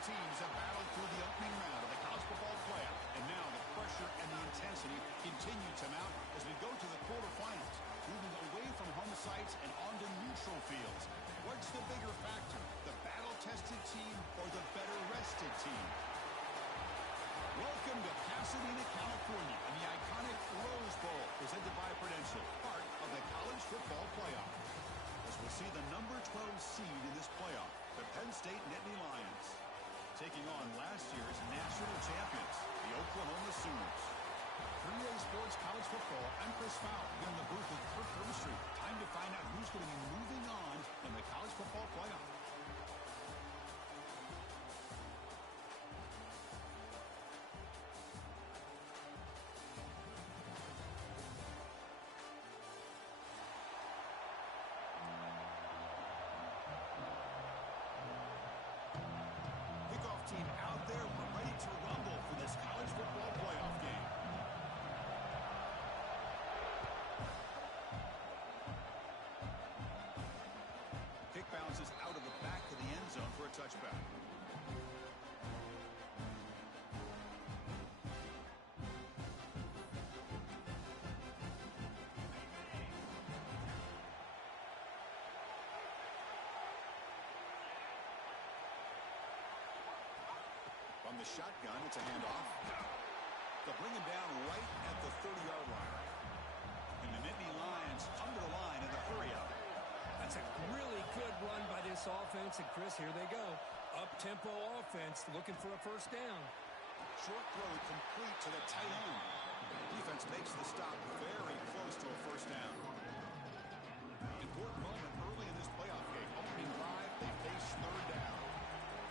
teams have battled through the opening round of the college football playoff, and now the pressure and the intensity continue to mount as we go to the quarterfinals, moving away from home sites and onto neutral fields. What's the bigger factor, the battle-tested team or the better-rested team? Welcome to Pasadena, California, and the iconic Rose Bowl, presented by Prudential, part of the college football playoff. As we'll see the number 12 seed in this playoff, the Penn State Nittany Lions, taking on last year's national champions, the Oklahoma Sooners. For EA Sports College Football, I'm Chris Fowl, here in the booth with Kirk Herbstreit. Time to find out who's going to be moving on in the college football playoff. Team out there, we're ready to rumble for this college football playoff game. Kick bounces out of the back of the end zone for a touchback. From the shotgun, it's a handoff. They'll bring him down right at the 30-yard line. And the Nittany Lions come to the line in the hurry-up. That's a really good run by this offense. And, Chris, here they go. Up-tempo offense looking for a first down. Short throw complete to the tight end. Defense makes the stop very close to a first down. Important moment early in this playoff game. Opening drive, they face third down.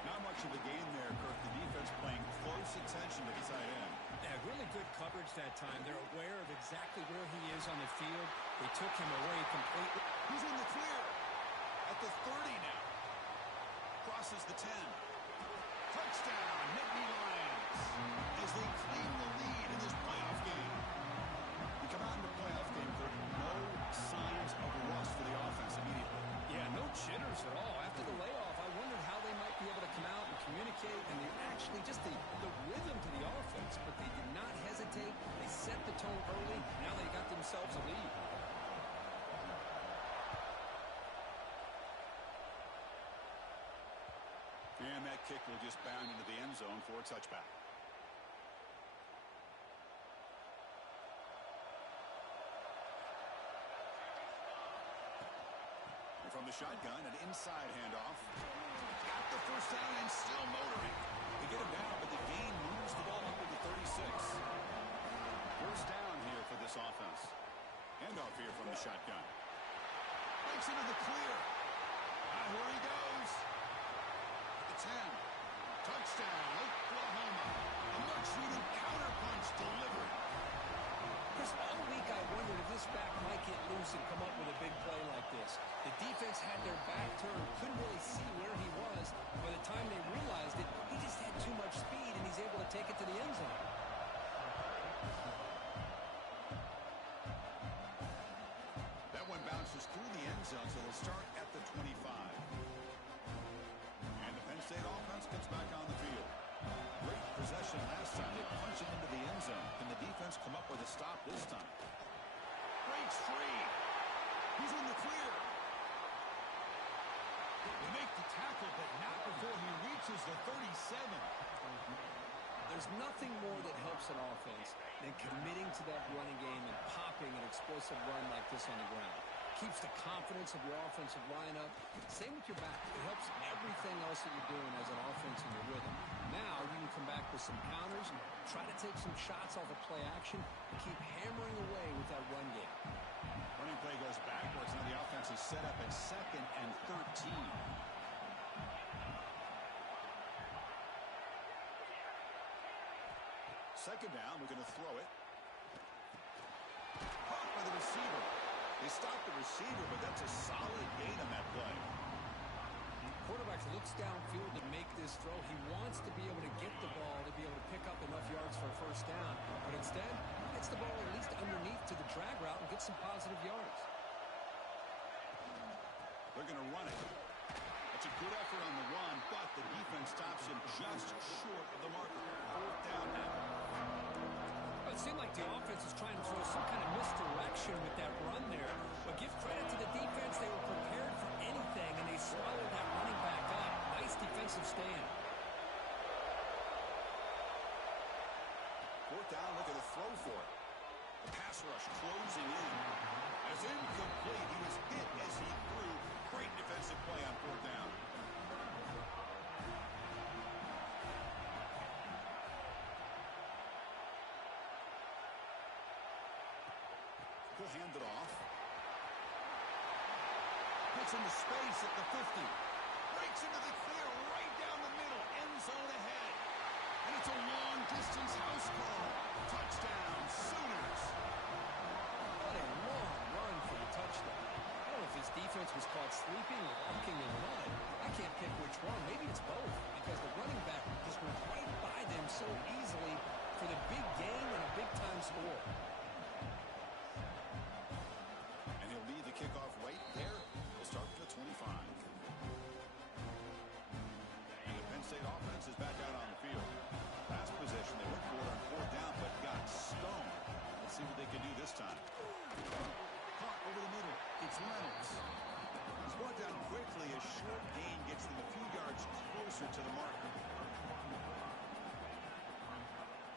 Not much of a gain there, Kirk. The defense playing close attention to the tight end. Yeah, really good coverage that time. They're aware of exactly where he is on the field. They took him away completely. He's in the clear at the 30 now. Crosses the 10. Touchdown, Nittany Lions, as they claim the lead in this playoff game. We come out in the playoff game, Kirk. No signs of rust for the offense immediately. Yeah, no jitters at all. After the layoff, I wondered how they might be able to come out and communicate, and they actually just the rhythm to the offense, but they did not hesitate. They set the tone early. Now they got themselves a lead. And that kick will just bound into the end zone for a touchback. From the shotgun, an inside handoff. Got the first down and still motoring. They get him down, but the gain moves the ball up to the 36. First down here for this offense. Handoff here from the shotgun. Breaks into the clear. Here he goes. The 10. Touchdown, Oklahoma. A much-needed counterpunch delivered. Chris, all week I wondered if this back might get loose and come up with a big play like this. The defense had their back turned, couldn't really see where he was. By the time they realized it, he just had too much speed, and he's able to take it to the end zone. That one bounces through the end zone, so they'll start at the 25. And the Penn State offense comes back on the field. Great possession last time. They punch it into the end zone. Can the defense come up with a stop this time? Breaks free. He's in the clear. They make the tackle, but not before he reaches the 37. There's nothing more that helps an offense than committing to that running game and popping an explosive run like this on the ground. Keeps the confidence of your offensive lineup. Same with your back. It helps everything else that you're doing as an offense in your rhythm. Now you can come back with some counters, try to take some shots off of play action, and keep hammering away with that run game. Running play goes backwards. Now the offense is set up at 2nd and 13. Second down, we're going to throw it. Caught by the receiver. They stopped the receiver, but that's a solid gain on that play. The quarterback looks downfield to make this throw. He wants to be able to get the ball to be able to pick up enough yards for a first down. But instead, he gets the ball at least underneath to the drag route and gets some positive yards. They're going to run it. A It's a good effort on the run, but the defense stops him just short of the marker. Fourth down now. Well, it seemed like the offense is trying to throw some kind of misdirection with that run there. But give credit to the defense. They were prepared for anything, and they swallowed that running back up. Nice defensive stand. Fourth down, look at the throw for it. The pass rush closing in. As incomplete, he was hit as he threw. Great defensive play on fourth down. He'll hand it off. Gets into space at the 50. Breaks into the clear right down the middle. End zone ahead. And it's a long-distance house call. Touchdown, Sooners. What a long run for the touchdown. I don't know if his defense was caught sleeping or walking in mud. I can't pick which one. Maybe it's both, because the running back just went right by them so easily for the big game and a big-time score. And he'll lead the kickoff right there. He'll start from the 25. And the Penn State offense is back out on the field. Last possession, they went for it on fourth down, but got stoned. Let's see what they can do this time. Caught over the middle. It's Reynolds. He's brought down quickly. A short gain gets them a few yards closer to the mark.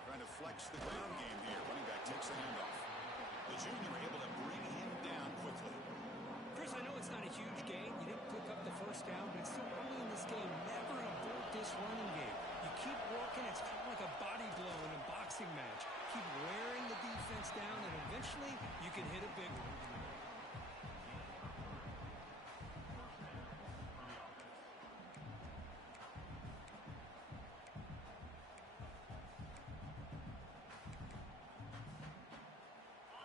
Trying to flex the ground game here. Running back takes the handoff. The junior able to bring him down quickly. Chris, I know it's not a huge gain. You didn't pick up the first down, but it's still early in this game. Never abort this running game. You keep working. It's kind of like a body blow in a boxing match. Keep wearing the defense down, and eventually you can hit a big one.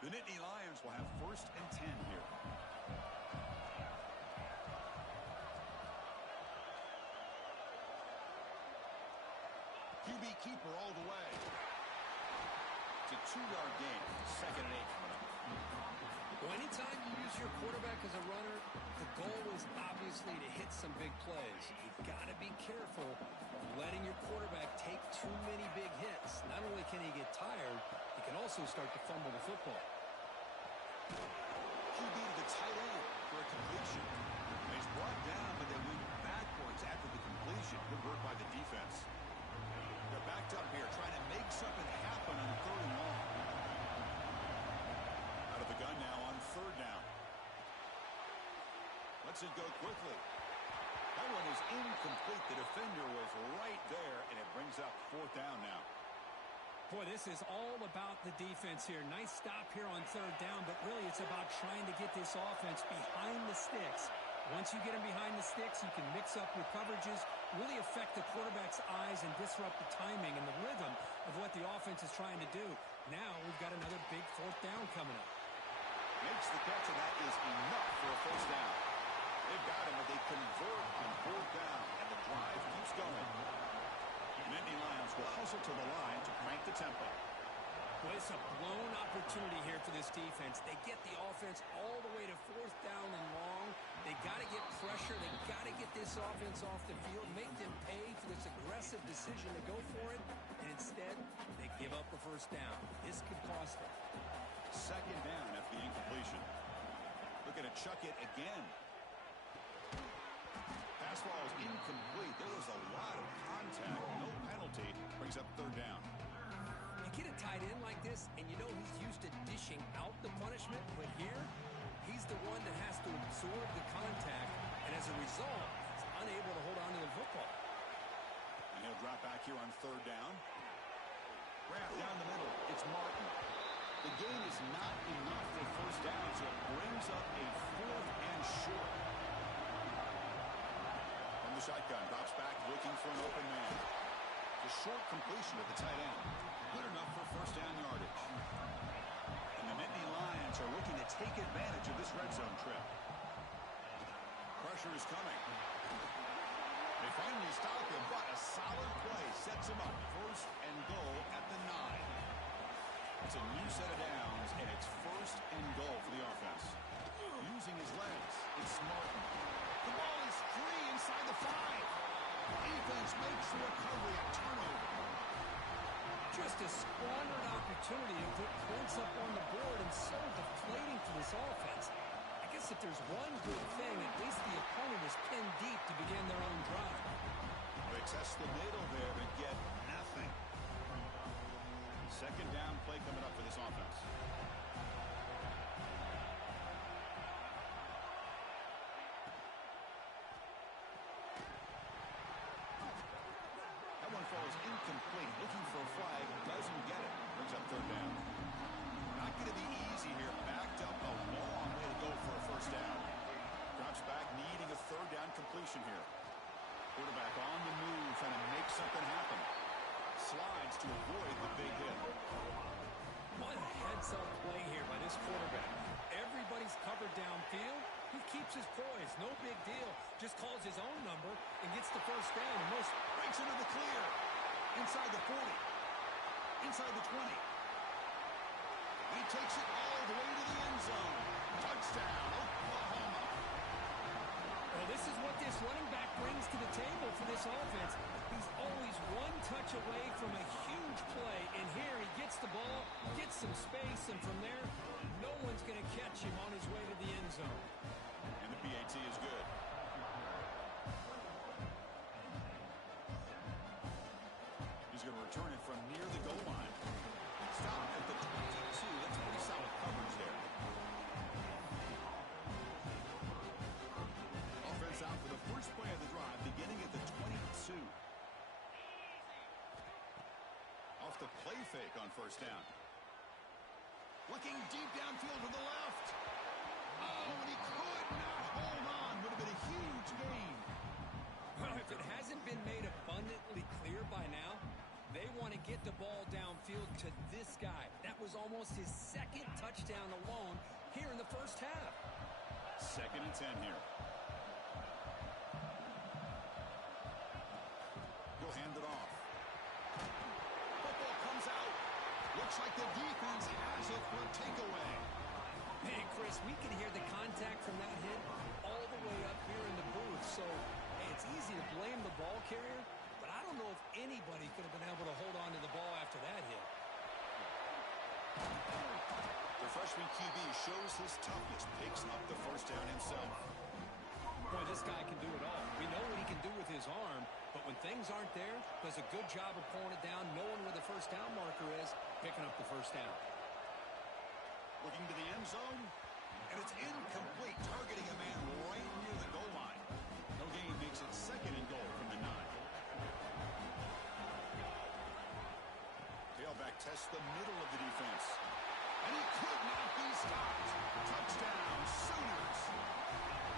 The Nittany Lions will have first and 10 here. QB keeper all the way. It's a 2-yard gain. Second and 8 coming up. Well, anytime you use your quarterback as a runner, the goal is obviously to hit some big plays. You've got to be careful of letting your quarterback take too many big hits. Not only can he get tired, he can also start to fumble the football. QB to the tight end for a completion. And he's brought down, but they went backwards after the completion. Good work by the defense. They're backed up here, trying to make something happen on third and long. Out of the gun now on third down. Lets it go quickly. That one is incomplete. The defender was right there, and it brings up fourth down now. Boy, this is all about the defense here. Nice stop here on third down, but really it's about trying to get this offense behind the sticks. Once you get them behind the sticks, you can mix up your coverages, really affect the quarterback's eyes and disrupt the timing and the rhythm of what the offense is trying to do. Now we've got another big fourth down coming up. Makes the catch, and that is enough for a first down. They've got him, but they convert on fourth down, and the drive keeps going. Nittany Lions will hustle to the line to crank the tempo. Well, it's a blown opportunity here for this defense. They get the offense all the way to fourth down and long. They got to get pressure. They got to get this offense off the field, make them pay for this aggressive decision to go for it, and instead they give up the first down. This could cost them. Second down after the incompletion. Looking to chuck it again. Pass ball is incomplete. There was a lot of contact. No penalty. Brings up third down. You get a tight end like this, and you know he's used to dishing out the punishment, but here, he's the one that has to absorb the contact, and as a result, he's unable to hold on to the football. And he'll drop back here on third down. Grab down the middle. It's Martin. The gain is not enough for first down, so it brings up a fourth and short. From the shotgun, drops back, looking for an open man. The short completion of the tight end. Good enough for first down yardage. And the Nittany Lions are looking to take advantage of this red zone trip. Pressure is coming. They finally stop him, but a solid play sets him up. First and goal at the 9. It's a new set of downs, and it's first and goal for the offense. Using his legs, it's Martin. The ball is free inside the Just a squandered opportunity to put points up on the board, and so deflating for this offense. I guess if there's one good thing, at least the opponent is pinned deep to begin their own drive. They test the middle there, but get nothing. Second down play coming up for this offense. That one falls incomplete. Looking for a flag. Doesn't get it. Brings up third down. Not going to be easy here. Backed up a long way to go for a first down. Drops back, needing a third down completion here. Quarterback on the move, trying to make something happen. Slides to avoid the big hit. What a heads-up play here by this quarterback. Everybody's covered downfield. He keeps his poise. No big deal. Just calls his own number and gets the first down. And most breaks into the clear. Inside the 40. Inside the 20. He takes it all the way to the end zone. Touchdown, Oklahoma. Well, this is what this running back brings to the table for this offense. He's always one touch away from a huge play, and here he gets the ball, gets some space, and from there, no one's going to catch him on his way to the end zone. And the PAT is good. He's going to return it from near the goal line. Stop at the 22. That's pretty solid coverage there. Offense out for the first play of the drive, beginning at the 22. Off the play fake on first down. Looking deep downfield to the left. Oh, and he could not hold on. Would have been a huge gain. Well, if it hasn't been made abundantly clear by now, they want to get the ball downfield to this guy. That was almost his second touchdown alone here in the first half. Second and 10 here. He'll hand it off. Football comes out. Looks like the defense has it for a takeaway. Hey, Chris, we can hear the contact from that hit all the way up here in the booth. So, hey, it's easy to blame the ball carrier, but I don't know if anybody could have been able to hold on to the ball after that hit. The freshman QB shows his toughness, picks up the first down himself. Boy, this guy can do it all. We know what he can do with his arm, but when things aren't there, does a good job of pulling it down, knowing where the first down marker is, picking up the first down. Looking to the end zone, and it's incomplete, targeting a man right near the goal line. No gain, makes it second and goal from the 9. Tailback tests the middle of the defense, and he could not be stopped. Touchdown, Sooners.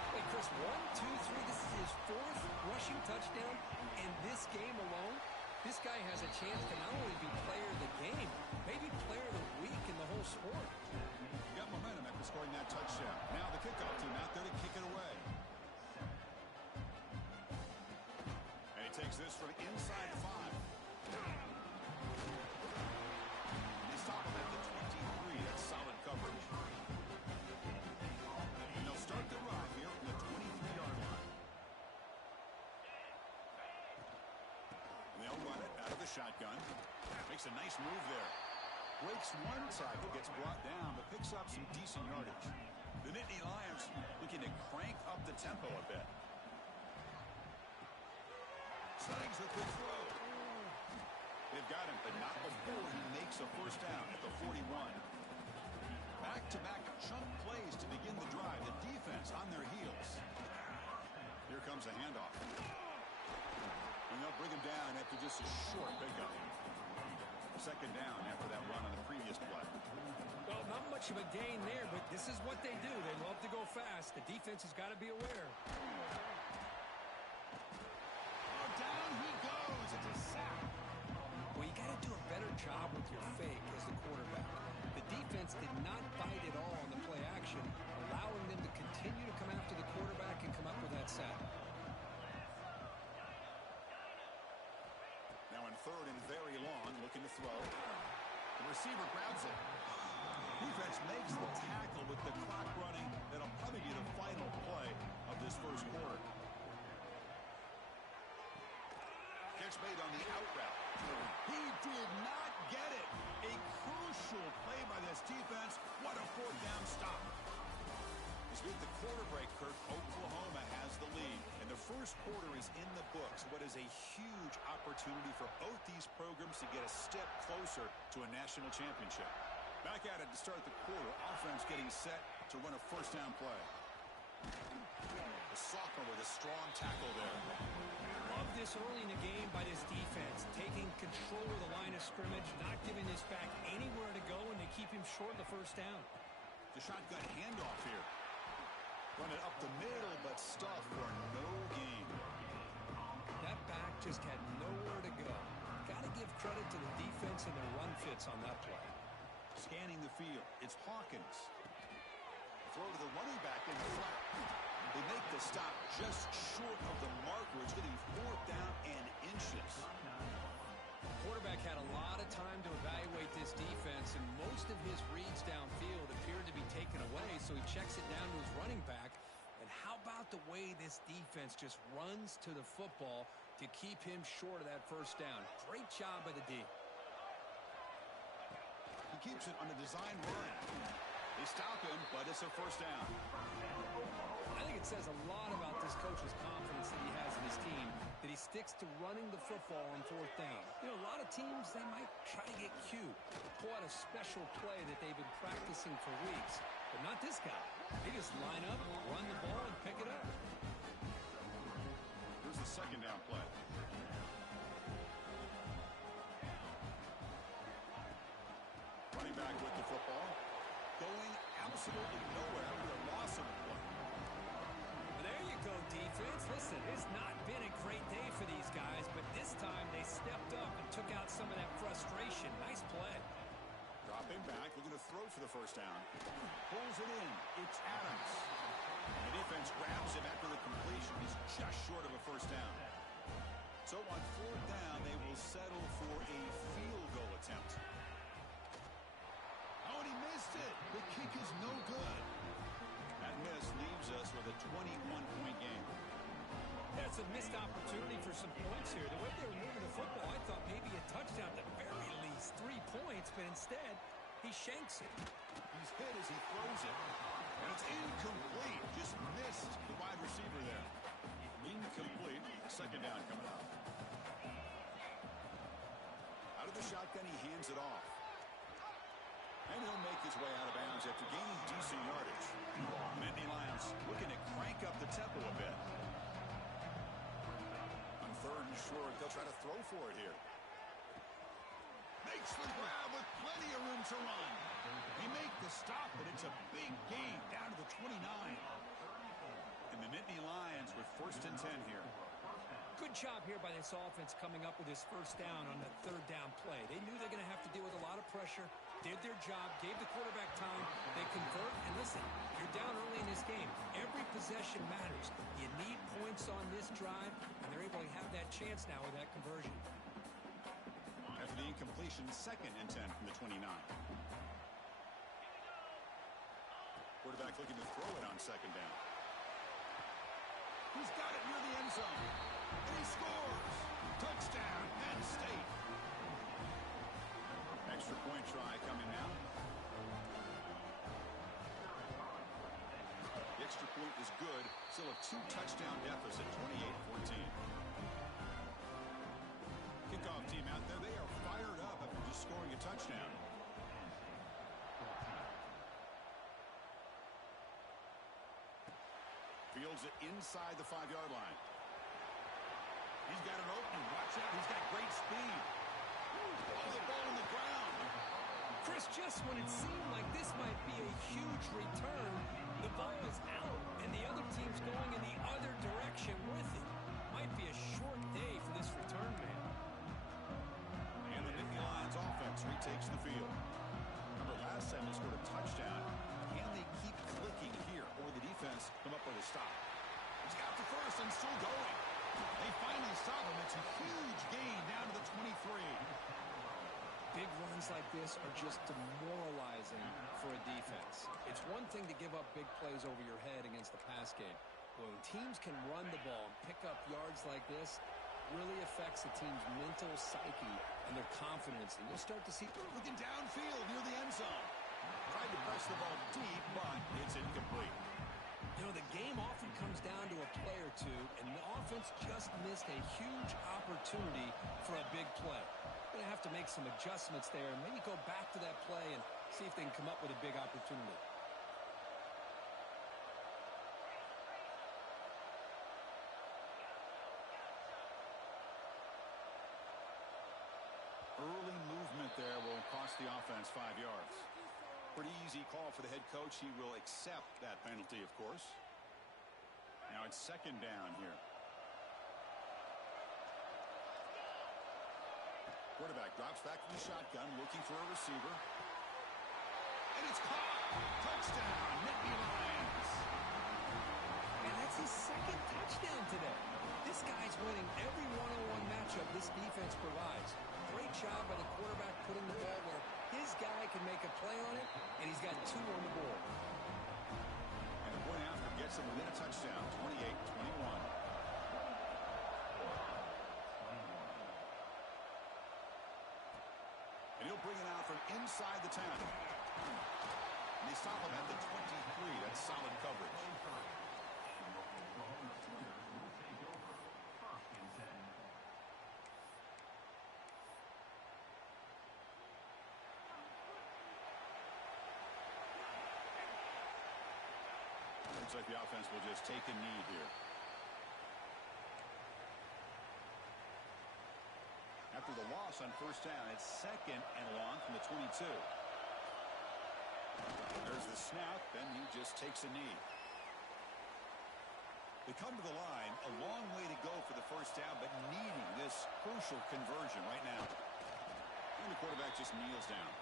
Hey, Chris, 1, 2, 3, this is his 4th rushing touchdown in this game alone. This guy has a chance to not only be player of the game, maybe player of the week in the whole sport. Got momentum after scoring that touchdown. Now the kickoff team out there to kick it away. And he takes this from inside 5. They stop him at the 23. That's solid coverage. And they'll start the drive here from the 23-yard line. And they'll run it out of the shotgun. Makes a nice move there. Breaks one tackle, gets brought down, but picks up some decent yardage. The Nittany Lions looking to crank up the tempo a bit. Suggs with the throw. They've got him, but not before he makes a first down at the 41. Back-to-back chunk plays to begin the drive. The defense on their heels. Here comes a handoff. And they'll bring him down after just a short pickup. Second down after that run on the previous play. Well, not much of a gain there, but this is what they do. They love to go fast. The defense has got to be aware. Oh, down he goes. It's a sack. Well, you got to do a better job with your fake as the quarterback. The defense did not bite at all on the play action, allowing them to continue to come after the quarterback and come up with that sack. Now in third and very long, looking to throw. The receiver grabs it. Defense makes the tackle with the clock running. That'll probably be the final play of this first quarter. Catch made on the out route. He did not get it. A crucial play by this defense. What a fourth down stop. As we hit the quarter break, Kirk, Oklahoma has the lead. And the first quarter is in the books. What is a huge opportunity for both these programs to get a step closer to a national championship. Back at it to start the quarter. Offense getting set to run a first down play. The sophomore with a strong tackle there. Love this early in the game by this defense. Taking control of the line of scrimmage, not giving this back anywhere to go, and they keep him short of the first down. The shotgun handoff here. Run it up the middle, but stuff for no gain. That back just had nowhere to go. Got to give credit to the defense and their run fits on that play. Scanning the field, it's Hawkins. Throw to the running back in the flat. They make the stop just short of the marker. It's getting fourth down and inches. The quarterback had a lot of time to evaluate this defense, and most of his reads downfield appeared to be taken away, so he checks it down to his running back. And how about the way this defense just runs to the football to keep him short of that first down? Great job by the D. He keeps it on a design run. They stop him, but it's a first down. I think it says a lot about this coach's confidence that he has in his team, that he sticks to running the football on fourth down. You know, a lot of teams, they might try to get cute, pull out a special play that they've been practicing for weeks, but not this guy. They just line up, run the ball, and pick it up. Here's the second down play. Running back with the football. Going absolutely nowhere after a loss of a play. There you go, defense. Listen, it's not been a great day for these guys, but this time they stepped up and took out some of that frustration. Nice play. Dropping back, looking to throw for the first down. Pulls it in. It's Adams. The defense grabs him after the completion. He's just short of a first down. So on fourth down, they will settle for a field goal attempt. Oh, and he missed it. The kick is no good. That miss leaves us with a 21-point game. That's a missed opportunity for some points here. The way they were moving the football, I thought maybe a touchdown, at the very least 3 points, but instead, he shanks it. He's hit as he throws it, and it's incomplete. Just missed the wide receiver there. Incomplete. Second down coming up. Out of the shotgun, he hands it off. And he'll make his way out of bounds after gaining decent yardage. Nittany Lions looking to crank up the tempo a bit. On third and short, they'll try to throw for it here. Makes the grab with plenty of room to run. They make the stop, but it's a big gain down to the 29. And the Nittany Lions with first and 10 here. Good job here by this offense coming up with his first down on that third down play. They knew they're going to have to deal with a lot of pressure, did their job, gave the quarterback time, they convert, and listen, you're down early in this game. Every possession matters. You need points on this drive, and they're able to have that chance now with that conversion. After the incompletion, second and 10 from the 29. Quarterback looking to throw it on second down. He's got it near the end zone. And he scores. Touchdown, Penn State. Extra point try coming now. The extra point is good. Still a 2-touchdown deficit, 28-14. Kickoff team out there, they are fired up after just scoring a touchdown. Fields it inside the 5-yard line. He's got an opening. Watch out. He's got great speed. Oh, the ball on the ground. Chris, just when it seemed like this might be a huge return, the ball is out, and the other team's going in the other direction with it. Might be a short day for this return man. And the Nittany Lions offense retakes the field. Remember, last time they scored a touchdown. Can they keep clicking here, or the defense come up with a stop? He's got the first and still going. They finally stop him. It's a huge gain down to the 23. Big runs like this are just demoralizing for a defense. It's one thing to give up big plays over your head against the pass game. But when teams can run the ball and pick up yards like this, really affects the team's mental psyche and their confidence. And you'll start to see... Looking downfield near the end zone. Tried to press the ball deep, but it's incomplete. You know, the game often comes down to a play or two, and the offense just missed a huge opportunity for a big play. Going to have to make some adjustments there and maybe go back to that play and see if they can come up with a big opportunity. Early movement there will cost the offense 5 yards. Pretty easy call for the head coach. He will accept that penalty, of course. Now it's second down here. Quarterback drops back from the shotgun, looking for a receiver. And it's caught. Touchdown, Nittany Lions. And that's his second touchdown today. This guy's winning every one-on-one matchup this defense provides. Great job by the quarterback putting the ball where his guy can make a play on it, and he's got 2 on the board. And the point after gets him within a touchdown, 28-21. And he'll bring it out from inside the 10. And they stop him at the 23. That's solid coverage. Looks like the offense will just take a knee here. After the loss on first down, it's second and long from the 22. There's the snap, and he just takes a knee. They come to the line, a long way to go for the first down, but needing this crucial conversion right now. And the quarterback just kneels down.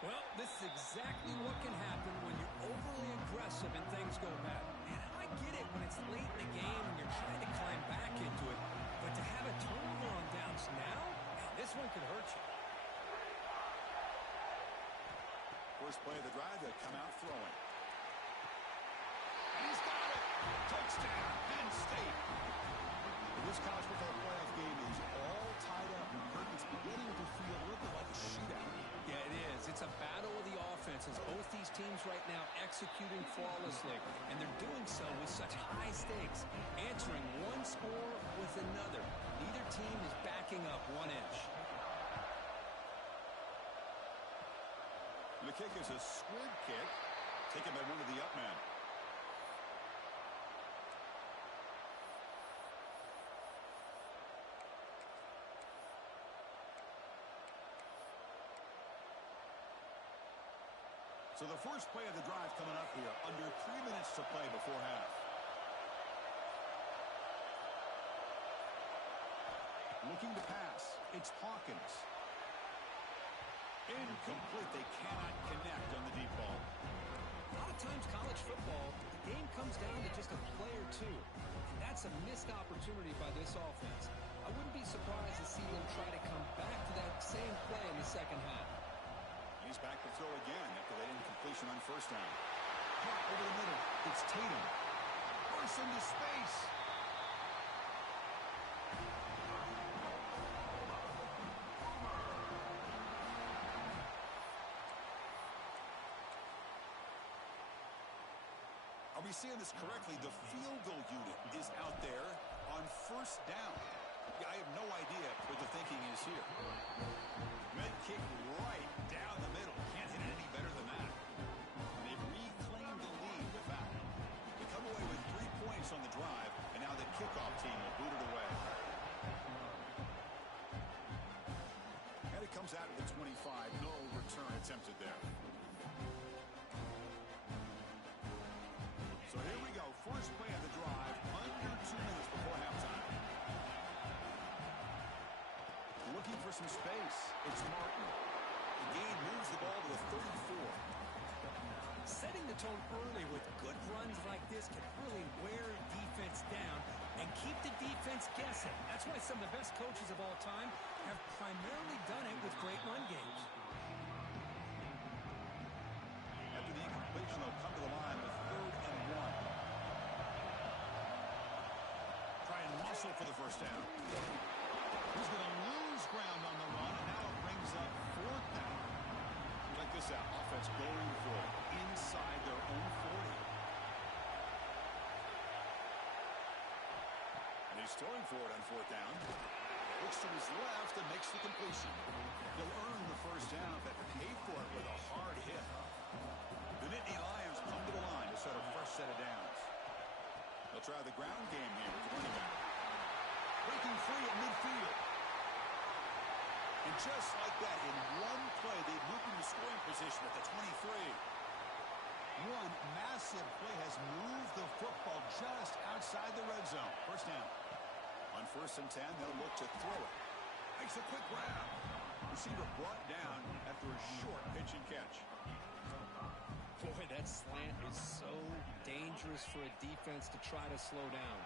Well, this is exactly what can happen when you're overly aggressive and things go bad. And I get it when it's late in the game and you're trying to climb back into it. But to have a turnover on downs now, man, this one could hurt you. First play of the drive, they'll come out throwing. And he's got it! Touchdown, Penn State! This college football playoff game is all tied up. It's beginning to feel a little bit like a shootout. Yeah, it is. It's a battle of the offenses. Both these teams right now executing flawlessly, and they're doing so with such high stakes, answering one score with another. Neither team is backing up 1 inch. The kick is a squib kick, taken by one of the up men. So the first play of the drive coming up here, under 3 minutes to play before half. Looking to pass, it's Hawkins. Incomplete, they cannot connect on the deep ball. A lot of times college football, the game comes down to just a play or two. And that's a missed opportunity by this offense. I wouldn't be surprised to see them try to come back to that same play in the second half. He's back to throw again after that incompletion on first down. Caught over the middle. It's Tatum. Bursts into space. Are we seeing this correctly? The field goal unit is out there on first down. I have no idea what the thinking is here. Med kick right down the middle. Can't hit it any better than that. And they reclaimed the lead with that. They come away with 3 points on the drive, and now the kickoff team will boot it away. And it comes out of the 25. No return attempted there. some space. It's Martin. The gain moves the ball to a 34. Setting the tone early with good runs like this can really wear defense down and keep the defense guessing. That's why some of the best coaches of all time have primarily done it with great run games. After the incompletion, they'll come to the line with 3rd and 1. Try and muscle for the first down. He's going to lose ground on the run, and now it brings up 4th down. Check this out. Offense going for it inside their own 40. And he's throwing for it on 4th down. Looks to his left and makes the completion. He'll earn the first down, but pay for it with a hard hit. The Nittany Lions come to the line to set a fresh set of downs. They'll try the ground game here with the running back. Breaking free at midfield. And just like that, in one play, they moved into scoring position at the 23. One massive play has moved the football just outside the red zone. First down. On 1st and 10, they'll look to throw it. Makes a quick grab. Receiver brought down after a short pitch and catch. Boy, that slant is so dangerous for a defense to try to slow down.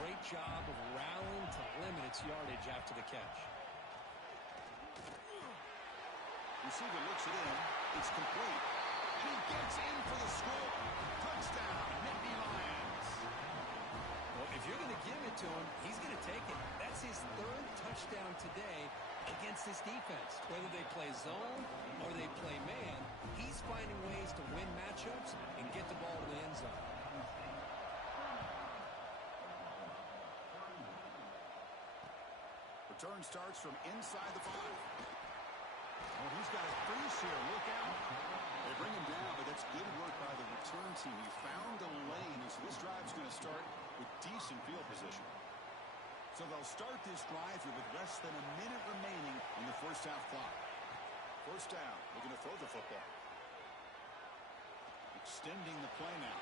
Great job of rallying to limit its yardage after the catch. Receiver looks it in. It's complete. And he gets in for the score. Touchdown, Nittany Lions. Well, if you're going to give it to him, he's going to take it. That's his 3rd touchdown today against this defense. Whether they play zone or they play man, he's finding ways to win matchups and get the ball to the end zone. Return starts from inside the 5. Oh, he's got a crease here. Look out. They bring him down, but that's good work by the return team. He found a lane, so this drive's going to start with decent field position. So they'll start this drive here with less than a minute remaining in the first half clock. First down. Looking to throw the football. Extending the play now.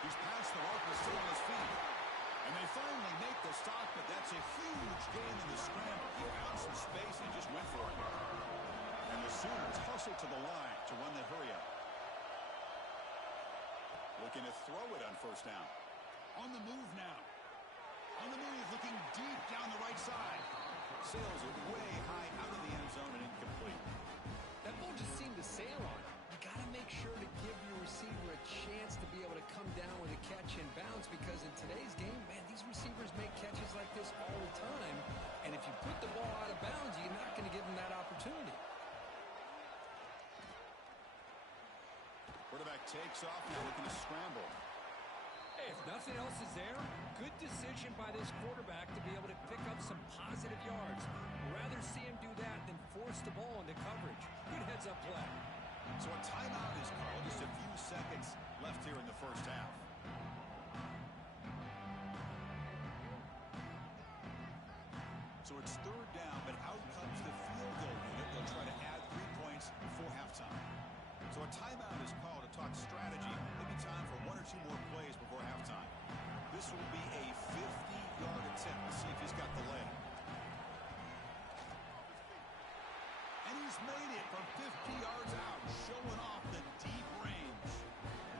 He's past the mark, but still on his feet. And they finally make the stop, but that's a huge gain in the scramble. He found some space and just went for it. And the Sooners hustle to the line to run the hurry up. Looking to throw it on first down. On the move now. On the move, looking deep down the right side. Sails it way high out of the end zone and incomplete. That ball just seemed to sail on it. You got to make sure to give your receiver a chance to be able to come down with a catch and bounce, because in today's game, man, these receivers make catches like this all the time. And if you put the ball out of bounds, you're not going to give them that opportunity. Quarterback takes off now, looking to scramble. Hey, if nothing else is there, good decision by this quarterback to be able to pick up some positive yards. Rather see him do that than force the ball into coverage. Good heads-up play. So a timeout is called. Just a few seconds left here in the first half. So it's 3rd down, but out comes the field goal unit. They'll try to add 3 points before halftime. So a timeout is called to talk strategy. Maybe time for 1 or 2 more plays before halftime. This will be a 50-yard attempt. Let's see if he's got the leg. And he's made it from 50 yards out, showing off the deep range.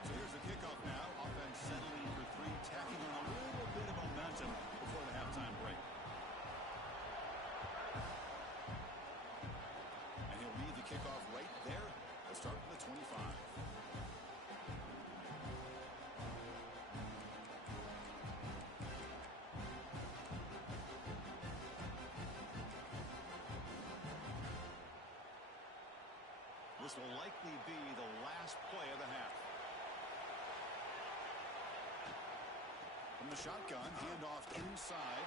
So here's the kickoff now. Offense settling for 3, tacking on a little bit of momentum before the halftime break. And he'll leave the kickoff right there. They'll start from the 25. This will likely be the last play of the half. From the shotgun, handoff inside.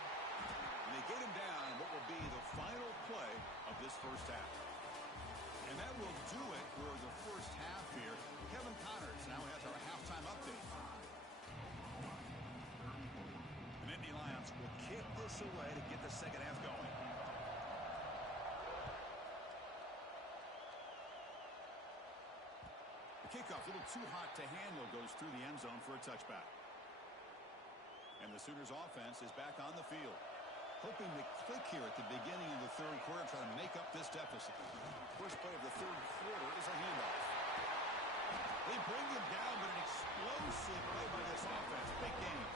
And they get him down what will be the final play of this first half. And that will do it for the first half here. Kevin Connors now has our halftime update. The Nittany Lions will kick this away to get the second half going. The kickoff, a little too hot to handle, goes through the end zone for a touchback. And the Sooners offense is back on the field. Hoping to click here at the beginning of the third quarter, trying to make up this deficit. First play of the third quarter is a handoff. They bring him down, but an explosive play by this offense. Big game.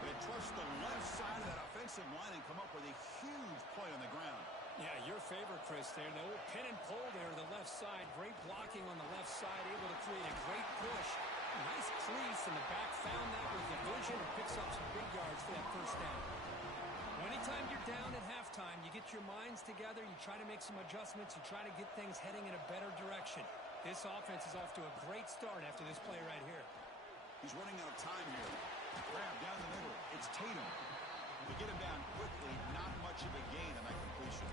They trust the left side of that offensive line and come up with a huge play on the ground. Yeah, your favorite, Chris, there. The old pin and pull there to the left side. Great blocking on the left side, able to create a great push. Nice crease in the back. Found that with the vision and picks up some big yards for that first down. Anytime you're down at halftime, you get your minds together, you try to make some adjustments, you try to get things heading in a better direction. This offense is off to a great start after this play right here. He's running out of time here. Grab down the middle. It's Tatum. They get him down quickly. Not much of a gain on that completion.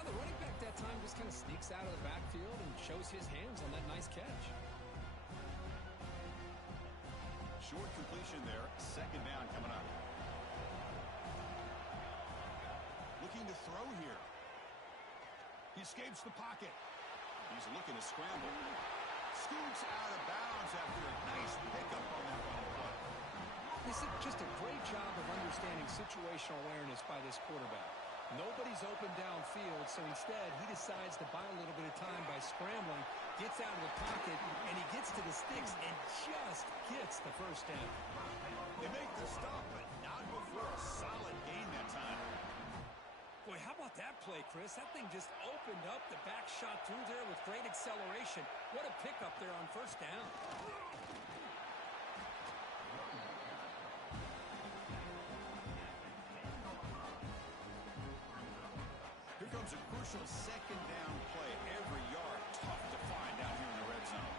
Well, the running back that time just kind of sneaks out of the backfield and shows his hands on that nice catch. Short completion there. Second down coming up. Looking to throw here. He escapes the pocket. He's looking to scramble. Scoots out of bounds after a nice pickup on that running play. This is just a great job of understanding situational awareness by this quarterback. Nobody's open downfield, so instead he decides to buy a little bit of time by scrambling, gets out of the pocket, and he gets to the sticks and just gets the first down. They make the stop, but not before a solid gain that time. Boy, how about that play, Chris? That thing just opened up. The back shot through there with great acceleration. What a pickup there on first down. Here comes a crucial second down play. Every yard tough to find down here in the red zone.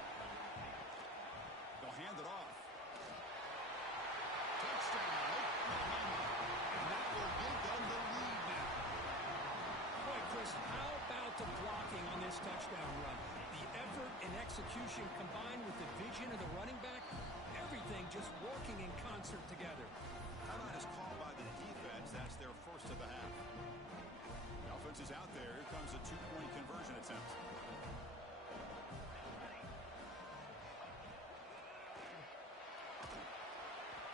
They'll hand it off. Touchdown. And that will give them the lead now. Boy, Chris, how about the blocking on this touchdown run? The effort and execution combined with the vision of the running back, everything just working in concert together. Timeout is called by the defense. That's their first of the half. The offense is out there. Here comes a two-point conversion attempt.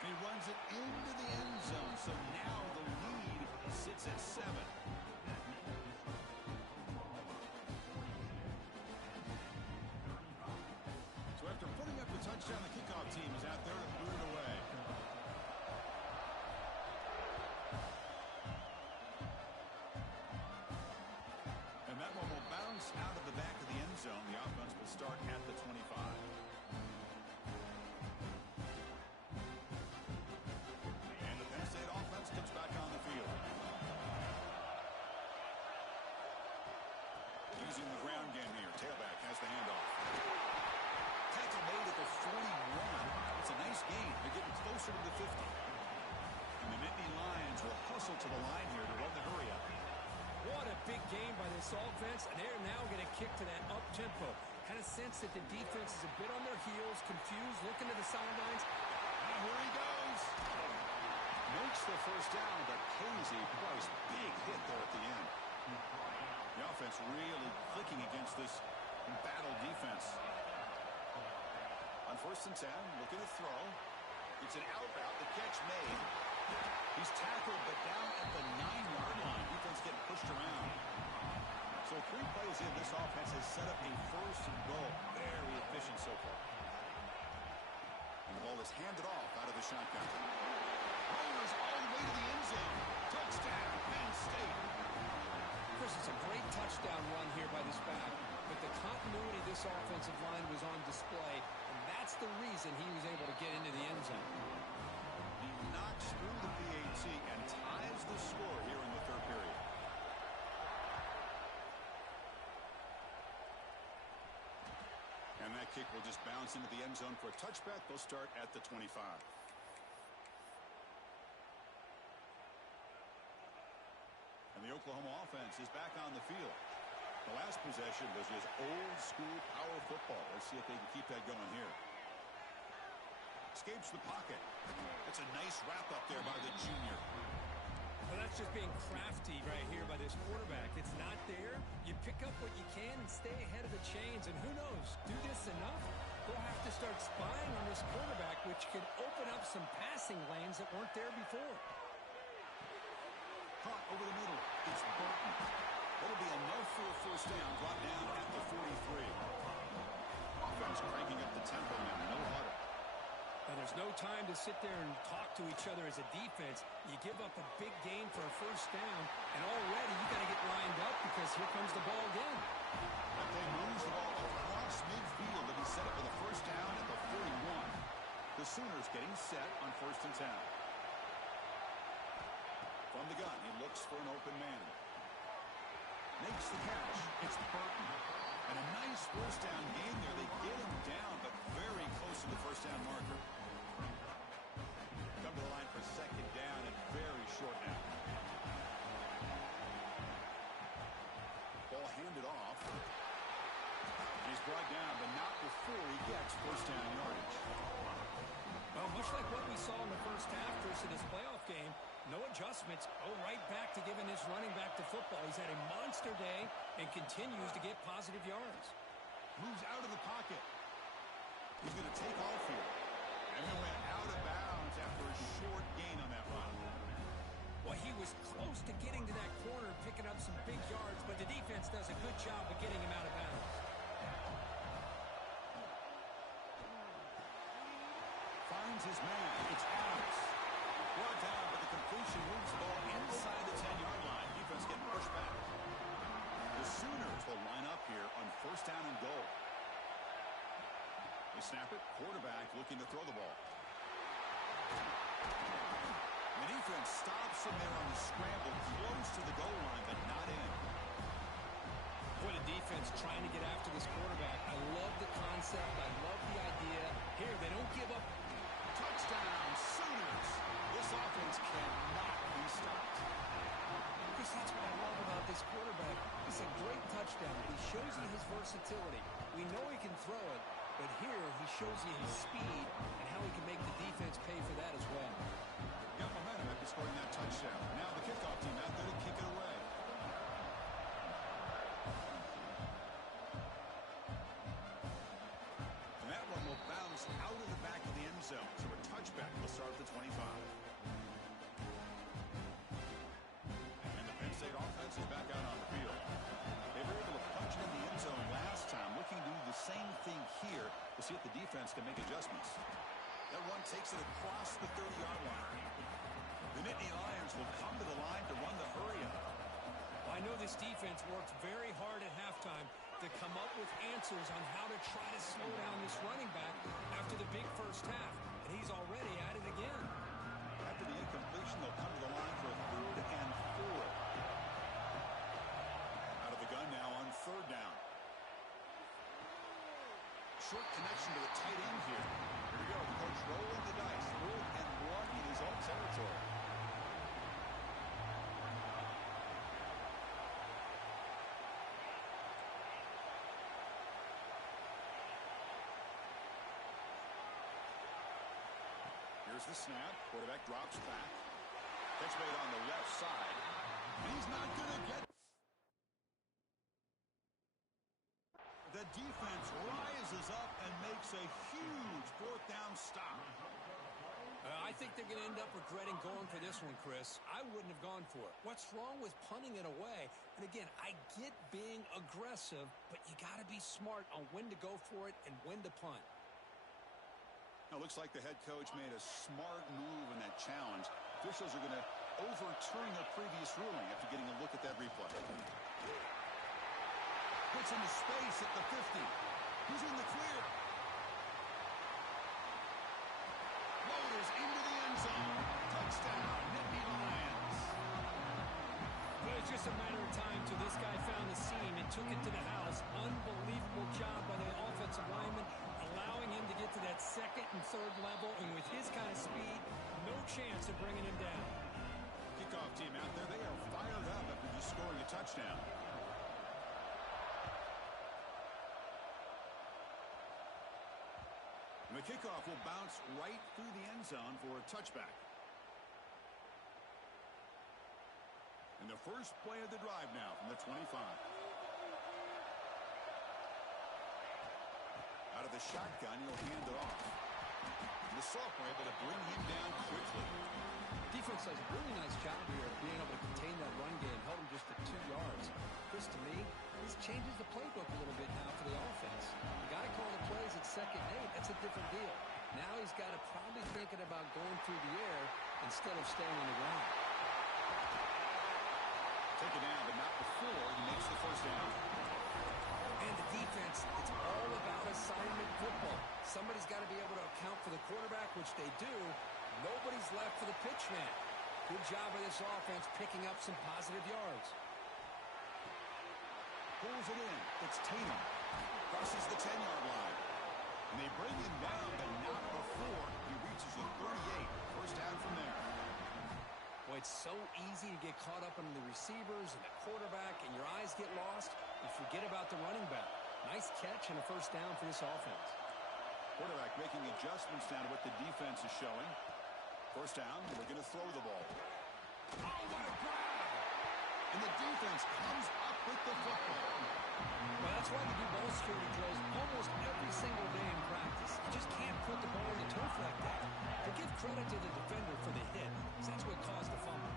And he runs it into the end zone. So now the lead sits at 7. So after putting up the touchdown, the kickoff team is out there to boot it away. And that one will bounce out of the back of the end zone. The offense will start at the 25. And the Penn State offense comes back on the field. Using the ground game here. Tailback has the handoff. Tackle made at the 41. It's a nice gain. They're getting closer to the 50. And the Nittany Lions will hustle to the line here to run the hurry up. What a big game by this offense, and they're now going to kick to that up-tempo. Kind of sense that the defense is a bit on their heels, confused, looking to the sidelines. And here he goes. Makes the first down, but Casey, boy, big hit there at the end. The offense really clicking against this embattled defense. On 1st and 10, looking to throw. It's an out route. The catch made. He's tackled, but down at the 9-yard line. Defense getting pushed around. So 3 plays in, this offense has set up a first and goal. Very efficient so far. And the ball is handed off out of the shotgun. Rolls all the way to the end zone. Touchdown, Penn State. Chris, it's a great touchdown run here by this back, but the continuity of this offensive line was on display, and that's the reason he was able to get into the end zone. He knocks through the PAT and ties the score here in the third period. And that kick will just bounce into the end zone for a touchback. They'll start at the 25. And the Oklahoma offense is back on the field. The last possession was just old school power football. Let's see if they can keep that going here. Escapes the pocket. That's a nice wrap up there by the junior. Well, that's just being crafty right here by this quarterback. It's not there. You pick up what you can and stay ahead of the chains. And who knows, do this enough, they'll have to start spying on this quarterback, which could open up some passing lanes that weren't there before. caught over the middle. It's Burton. That'll be enough for a first down. Brought down at the 43. Offense cranking up the tempo now. No huddle. And there's no time to sit there and talk to each other as a defense. You give up a big gain for a first down, and already you got to get lined up because here comes the ball again. That play moves the ball across midfield, and he set up with a first down at the 41. The Sooners getting set on 1st and 10. From the gun, he looks for an open man. Makes the catch. It's Burton. And a nice first down gain there. They get him down, but very close to the first down marker. Come to the line for 2nd down and very short now. Ball handed off. And he's brought down, but not before he gets first down yardage. Well, much like what we saw in the first half, Chris, in this playoff game, no adjustments. Go right back to giving his running back to football. He's had a monster day and continues to get positive yards. Moves out of the pocket. He's going to take off here. And he went out of bounds after a short gain on that run. Well, he was close to getting to that corner, picking up some big yards, but the defense does a good job of getting him out of bounds. Finds his man. It's Adams. Brought down, but the completion moves the ball inside the 10-yard line. Defense getting pushed back. The Sooners will line up here on 1st down and goal. They snap it. Quarterback looking to throw the ball. The defense stops him there on the scramble, close to the goal line, but not in. What a defense trying to get after this quarterback. I love the concept. I love the idea. Here, they don't give up. Touchdown, Sooners. This offense cannot be stopped. Because that's what I love about this quarterback. It's a great touchdown. He shows you his versatility. We know he can throw it, but here he shows you his speed and how he can make the defense pay for that as well. Got momentum after scoring that touchdown. Now the kickoff team out there to kick it away. And that one will bounce out of the back of the end zone. So a touchback will start at the 25. And the Penn State offense is back out on the field. They were able to punch it in the end zone last time. Looking to do the same thing here to see if the defense can make adjustments. That one takes it across the 30-yard line. The Nittany Lions will come to the line to run the hurry-up. I know this defense worked very hard at halftime to come up with answers on how to try to slow down this running back after the big first half, and he's already at it again. After the incompletion, they'll come to the line for a 3rd and 4. Out of the gun now on 3rd down. Short connection to the tight end here. Here we go. The coach rolling the dice. 4th and 1 in his own territory. Here's the snap. Quarterback drops back. Catch made on the left side. He's not going to get. The defense rises up and makes a huge 4th down stop. I think they're going to end up regretting going for this one, Chris. I wouldn't have gone for it. What's wrong with punting it away? And again, I get being aggressive, but you got to be smart on when to go for it and when to punt. Now, looks like the head coach made a smart move in that challenge. Officials are going to overturn their previous ruling after getting a look at that replay. Puts into space at the 50. He's in the clear. Loaders into the end zone. Touchdown, Nittany Lions. But it's just a matter of time till this guy found the seam and took it to the house. Unbelievable job by the offensive lineman, allowing him to get to that 2nd and 3rd level, and with his kind of speed, no chance of bringing him down. Kickoff team out there, they are fired up after just scoring a touchdown. And the kickoff will bounce right through the end zone for a touchback. And the first play of the drive now from the 25. Out of the shotgun, he'll hand it off. And the sophomore able to bring him down quickly. Defense does a really nice job here of being able to contain that run game, held him just at 2 yards. Chris, to me, this changes the playbook a little bit now for the offense. The guy calling the plays at 2nd and 8, that's a different deal. Now he's got to probably thinking about going through the air instead of staying on the ground. Take it down, but not before he makes the first down. And the defense, it's all about assignment football. Somebody's got to be able to account for the quarterback, which they do. Nobody's left for the pitch man. Good job of this offense picking up some positive yards. Pulls it in. It's Tatum. Crosses the 10-yard line. And they bring him down, but not before he reaches the 38. First down from there. Boy, it's so easy to get caught up in the receivers and the quarterback, and your eyes get lost. You forget about the running back. Nice catch and a first down for this offense. Quarterback making adjustments down to what the defense is showing. First down, they're going to throw the ball. Oh, what a grab! And the defense comes up with the football. Well, that's why they do ball security drills almost every single day in practice. You just can't put the ball in the turf like that. But give credit to the defender for the hit, because that's what caused the fumble.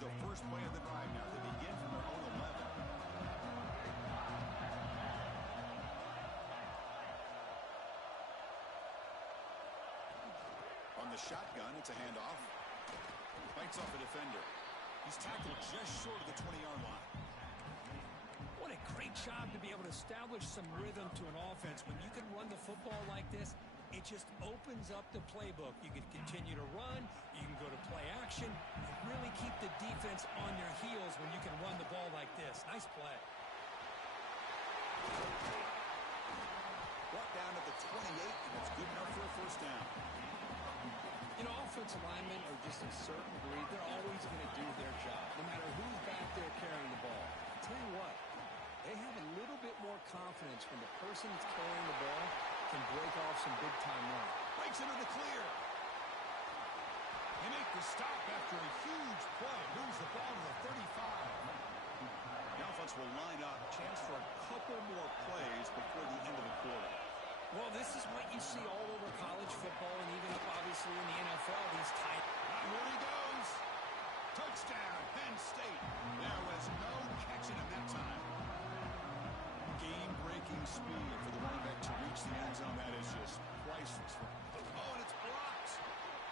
The first play of the drive now. They begin from their own 11. On the shotgun, it's a handoff. Bites off a defender. He's tackled just short of the 20-yard line. What a great job to be able to establish some rhythm to an offense. When you can run the football like this, it just opens up the playbook. You can continue to run. You can go to play action. And really keep the defense on their heels when you can run the ball like this. Nice play. Brought down at the 28, and it's good enough for a first down. You know, offensive linemen are just a certain breed. They're always going to do their job, no matter who's back there carrying the ball. I'll tell you what, they have a little bit more confidence when the person that's carrying the ball can break off some big-time runs. Breaks into the clear. They make the stop after a huge play. Moves the ball to the 35. The offense will line up. Chance for a couple more plays before the end of the quarter. Well, this is what you see all over college football and even up, obviously, in the NFL. These tight. And here he goes. Touchdown, Penn State. There was no catching him that time. Game-breaking speed for the running back to reach the end zone. That is just priceless. Oh, and it's blocked.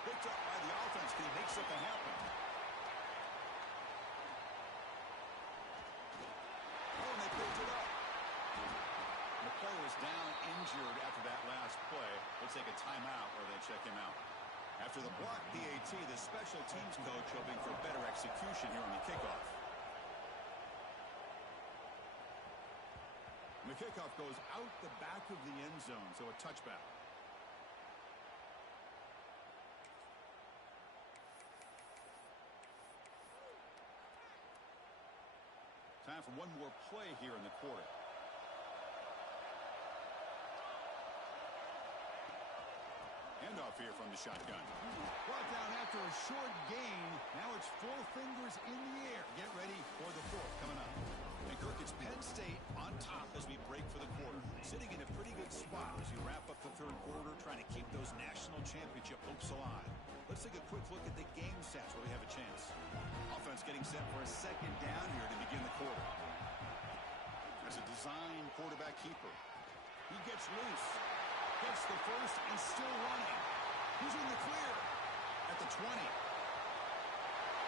Picked up by the offense. Can he make something happen? Oh, and they picked it up. The player is down injured after that last play. Let's take a timeout or they check him out. After the block PAT, the special teams coach hoping for better execution here on the kickoff. The kickoff goes out the back of the end zone, so a touchback. Time for one more play here in the quarter. Handoff here from the shotgun. Brought down after a short gain. Now it's 4 fingers in the air. Get ready for the fourth coming up. And Kirk, it's Penn State on top as we break for the quarter. Sitting in a pretty good spot as you wrap up the third quarter, trying to keep those national championship hopes alive. Let's take a quick look at the game stats where we have a chance. Offense getting set for a second down here to begin the quarter. There's a design quarterback keeper. He gets loose. Gets the first and still running. Who's in the clear? At the 20.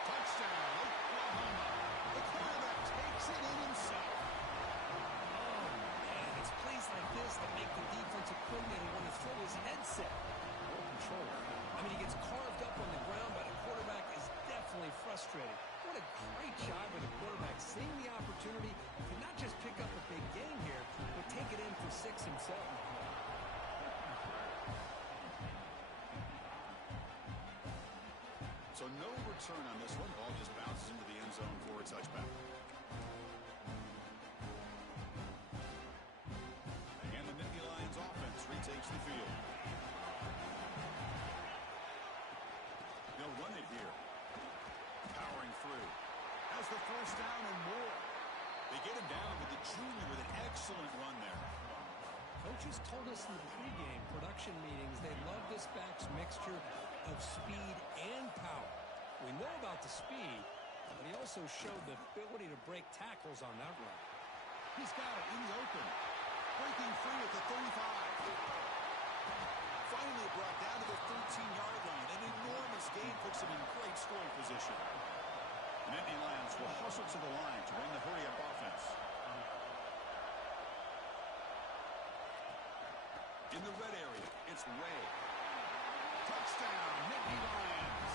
Touchdown, Oklahoma. The quarterback takes it in himself. Oh, man, it's plays like this that make the defensive coordinator want to throw his headset. More control. I mean, he gets carved up on the ground, but the quarterback is definitely frustrated. What a great job by the quarterback, seeing the opportunity to not just pick up a big game here, but take it in for 6 himself. So no return on this one. Ball just bounces into the end zone for a touchback. And the Nittany Lions offense retake takes the field. They'll run it here. Powering through. Has the first down and more. They get him down with the junior with an excellent run there. Coaches told us in the pregame production meetings they love this back's mixture of speed and power. We know about the speed, but he also showed the ability to break tackles on that run. He's got it in the open. Breaking free at the 35. Finally brought down to the 13-yard line. An enormous gain puts him in great scoring position. And Indy Lions will hustle to the line to run the hurry-up offense. In the red area, it's Ray. Touchdown, Nittany Lions.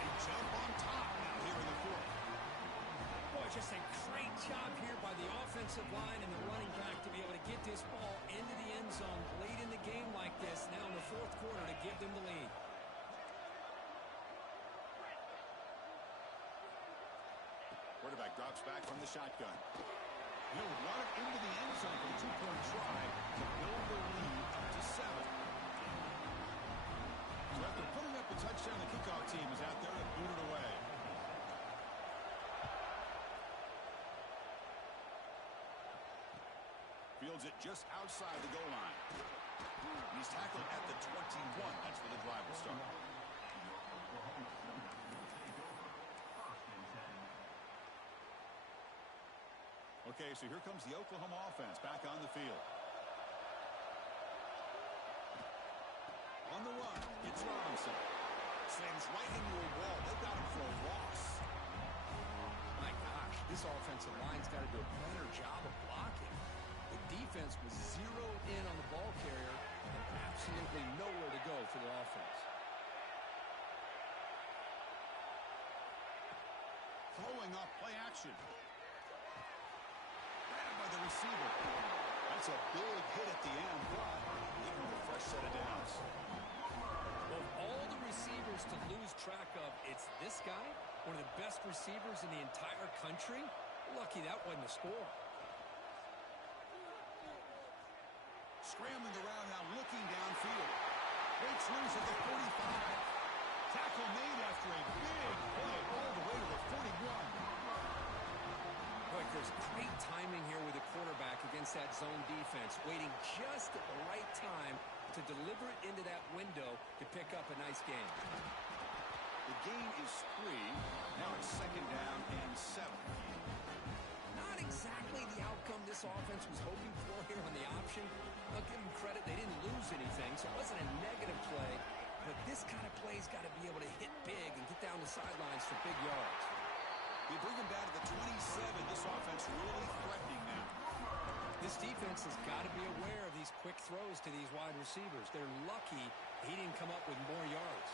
They jump on top now here in the fourth. Boy, just a great job here by the offensive line and the running back to be able to get this ball into the end zone late in the game like this, now in the fourth quarter, to give them the lead. Quarterback drops back from the shotgun. He'll run it into the end zone for a two-point try to build the lead up to 7. So after putting up a touchdown, the kickoff team is out there to boot it away. Fields it just outside the goal line. He's tackled at the 21. That's where the drive will start. Okay, so here comes the Oklahoma offense back on the field. On the run, it's Robinson. Slams right into a wall. They've got him for a loss. My gosh, this offensive line's got to do a better job of blocking. The defense was zeroed in on the ball carrier and absolutely nowhere to go for the offense. Throwing off play action. Grabbed by the receiver. That's a big hit at the end, but leaving a fresh set of downs. Of all the receivers to lose track of, it's this guy, one of the best receivers in the entire country. Lucky that wasn't a score. Scrambling around now, looking downfield. Breaks loose at the 45. Tackle made after a big play all the way to the 41. Boy, there's great timing here with the quarterback against that zone defense, waiting just at the right time to deliver it into that window to pick up a nice gain. The gain is 3. Now it's second down and 7. Not exactly the outcome this offense was hoping for here on the option. I'll give them credit. They didn't lose anything, so it wasn't a negative play. But this kind of play's got to be able to hit big and get down the sidelines for big yards. They bring him down to the 27. This offense really threatening now. This defense has got to be aware of these quick throws to these wide receivers. They're lucky he didn't come up with more yards.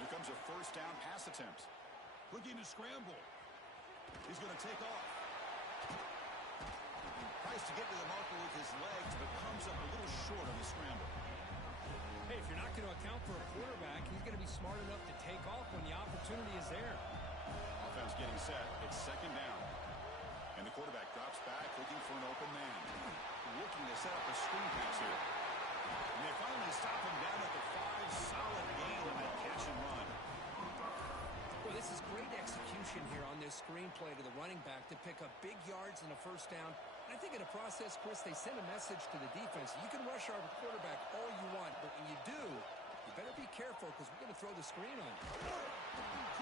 Here comes a first down pass attempt. Looking to scramble. He's going to take off. Tries to get to the marker with his legs, but comes up a little short on the scramble. Hey, if you're not going to account for a quarterback, he's going to be smart enough to take off when the opportunity is there. Offense getting set. It's second down. And the quarterback drops back, looking for an open man. Looking to set up a screen pass here. And they finally stop him down at the 5. Solid gain on that catch and run. Well, this is great execution here on this screenplay to the running back to pick up big yards and a first down. And I think in the process, Chris, they send a message to the defense. You can rush our quarterback all you want, but when you do, you better be careful because we're going to throw the screen on you.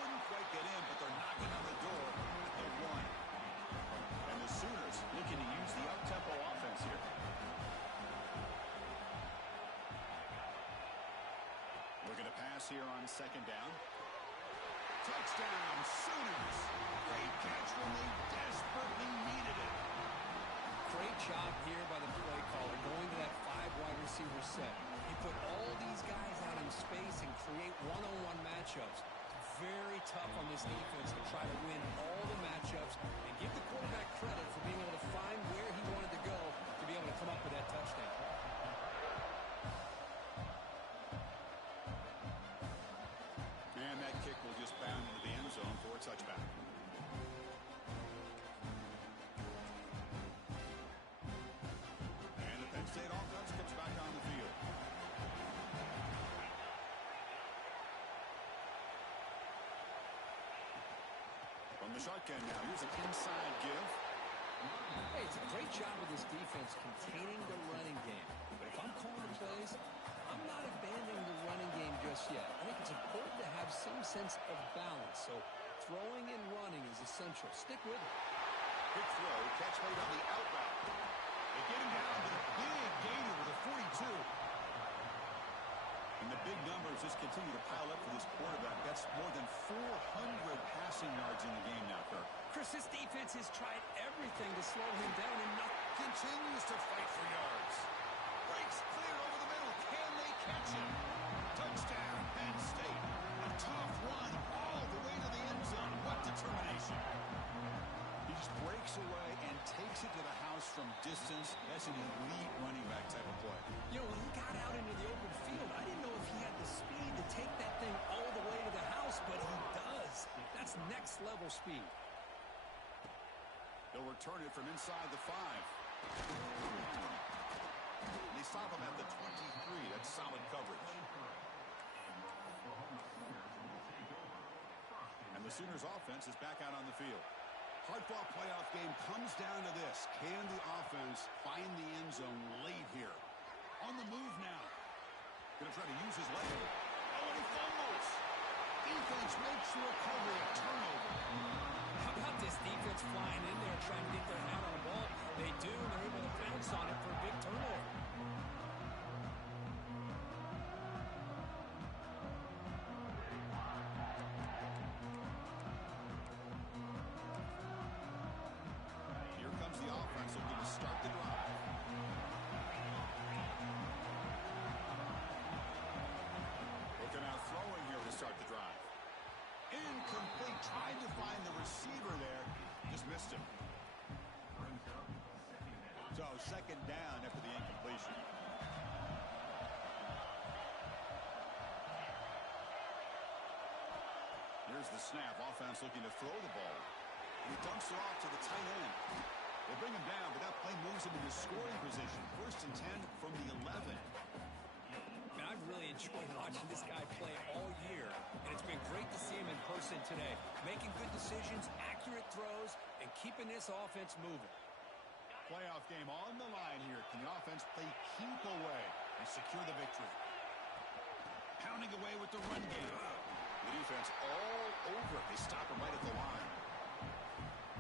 Couldn't quite get in, but they're knocking on the door at the 1. And the Sooners looking to use the up-tempo offense here. Looking to pass here on second down. Touchdown, Sooners. Great catch when they desperately needed it. Great job here by the play caller going to that 5 wide receiver set. He put all these guys out in space and create one-on-one matchups. Very tough on this defense to try to win all the matchups and give the quarterback credit for being able to find where he wanted to go to be able to come up with that touchdown. And that kick will just bound into the end zone for a touchback. And the shotgun now. Here's an inside give. Hey, it's a great job of this defense containing the running game. But if I'm calling the plays, I'm not abandoning the running game just yet. I think it's important to have some sense of balance. So throwing and running is essential. Stick with it. Quick throw, catch made on the outbound. They get him down to the big gainer with a 42. And the big numbers just continue to pile up for this quarterback. That's more than 400 passing yards in the game now, Kirk. Chris, this defense has tried everything to slow him down, and nothing. Continues to fight for yards. Breaks clear over the middle. Can they catch him? Touchdown, Penn State. A tough run all the way to the end zone. What determination. He just breaks away and takes it to the house from distance. That's an elite running back type of play. You know, when he got out into the open field, I didn't know if he had the speed to take that thing all the way to the house, but he does. That's next level speed. They'll return it from inside the 5. They stop him at the 23. That's solid coverage. And the Sooners offense is back out on the field. Hard-fought playoff game comes down to this. Can the offense find the end zone late here? On the move now. Going to try to use his leg. Oh, and he fumbles. Defense makes the recovery, a turnover. How about this defense flying in there trying to get their hand on the ball? They do, and they're able to pounce on it for a big turnover. Here comes the offense looking to start the drive. Looking out throwing here to start the drive. Incomplete. Tried to find the receiver there. Just missed him. So second down after the incompletion. Here's the snap. Offense looking to throw the ball. And he dumps it off to the tight end. They bring him down, but that play moves him into scoring position. 1st and 10 from the 11. Man, I've really enjoyed watching this guy play all year, and it's been great to see him in person today. Making good decisions, accurate throws, and keeping this offense moving. Playoff game on the line here. Can the offense play keep away and secure the victory? Pounding away with the run game. The defense all over it. They stop him right at the line.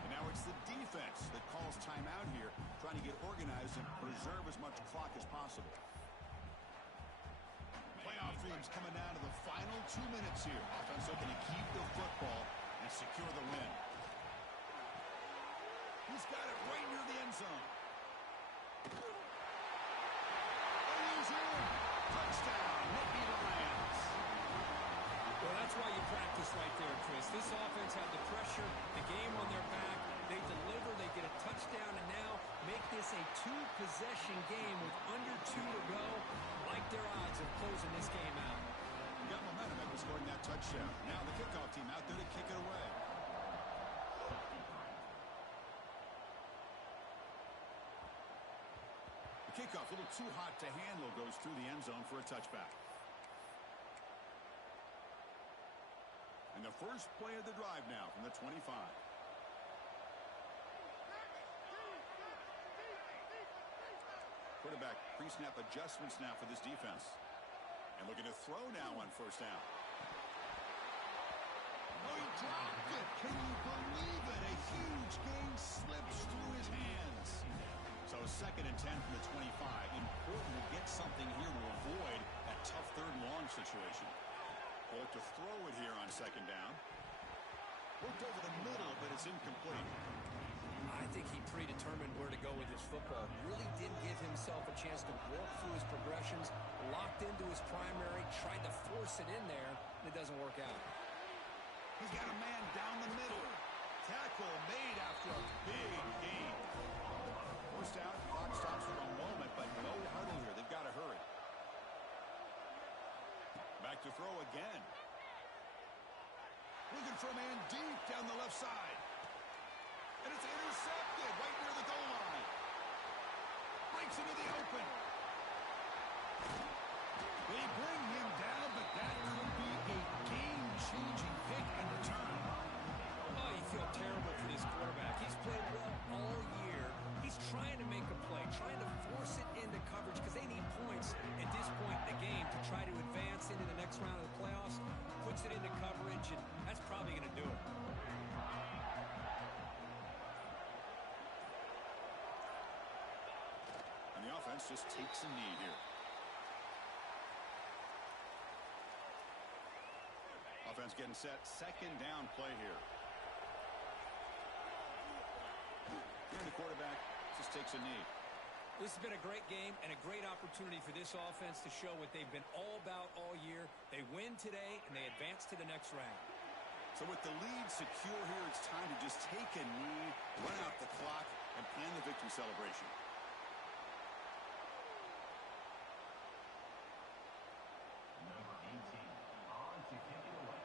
And now it's the defense that calls timeout here, trying to get organized and preserve as much clock as possible. Playoff dreams coming down to the final 2 minutes here. Offense looking to keep the football and secure the win. He's got it right near the end zone. And he's in. Touchdown, Nittany Lions. Well, that's why you practice right there, Chris. This offense had the pressure, the game on their back. They deliver, they get a touchdown, and now make this a 2-possession game with under 2 to go. Like their odds of closing this game out. You got momentum after scoring that touchdown. Now the kickoff team out there to kick it away. The kickoff, a little too hot to handle, goes through the end zone for a touchback. And the first play of the drive now from the 25. Quarterback pre-snap adjustments now for this defense. And looking to throw now on 1st down. Oh, he dropped it. Can you believe it? A huge gain slips through his hands. So 2nd and 10 from the 25. Important to get something here to avoid that tough 3rd and long situation. They'll look to throw it here on 2nd down. Looked over the middle, but it's incomplete. I think he predetermined where to go with his football. Really did give himself a chance to walk through his progressions, locked into his primary, tried to force it in there, and it doesn't work out. He's got a man down the middle. Tackle made after a big gain. 1st down, clock stops for a moment, but no huddle here. They've got to hurry. Back to throw again. Looking for a man deep down the left side. And it's intercepted right near the goal line. Breaks into the open. They bring him down, but that could be a game-changing pick and return. Oh, he feel terrible for this quarterback. He's played well all year. He's trying to make a play, trying to force it into coverage because they need points at this point in the game to try to advance into the next round of the playoffs. Puts it into coverage, and that's probably going to do it. And the offense just takes a knee here. Offense getting set. Second down play here. And the quarterback just takes a knee. This has been a great game and a great opportunity for this offense to show what they've been all about all year. They win today, and they advance to the next round. So with the lead secure here, it's time to just take a knee, run out the clock, and plan the victory celebration. Number 18, on to kick it away.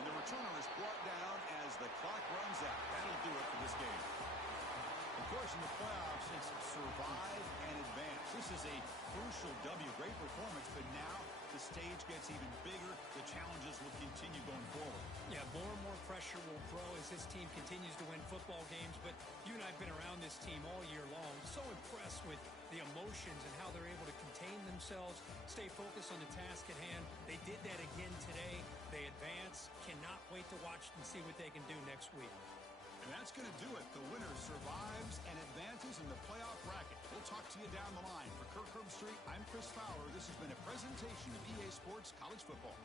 And the returner is brought down as the clock runs out. That'll do it for this game. Of course, in the playoffs, it's survive and advance. This is a crucial W. Great performance, but now the stage gets even bigger. The challenges will continue going forward. Yeah, more and more pressure will grow as this team continues to win football games, but you and I have been around this team all year long. So impressed with the emotions and how they're able to contain themselves, stay focused on the task at hand. They did that again today. They advance. Cannot wait to watch and see what they can do next week. And that's going to do it. The winner survives and advances in the playoff bracket. We'll talk to you down the line. For Kirk Herbstreit, I'm Chris Fowler. This has been a presentation of EA Sports College Football.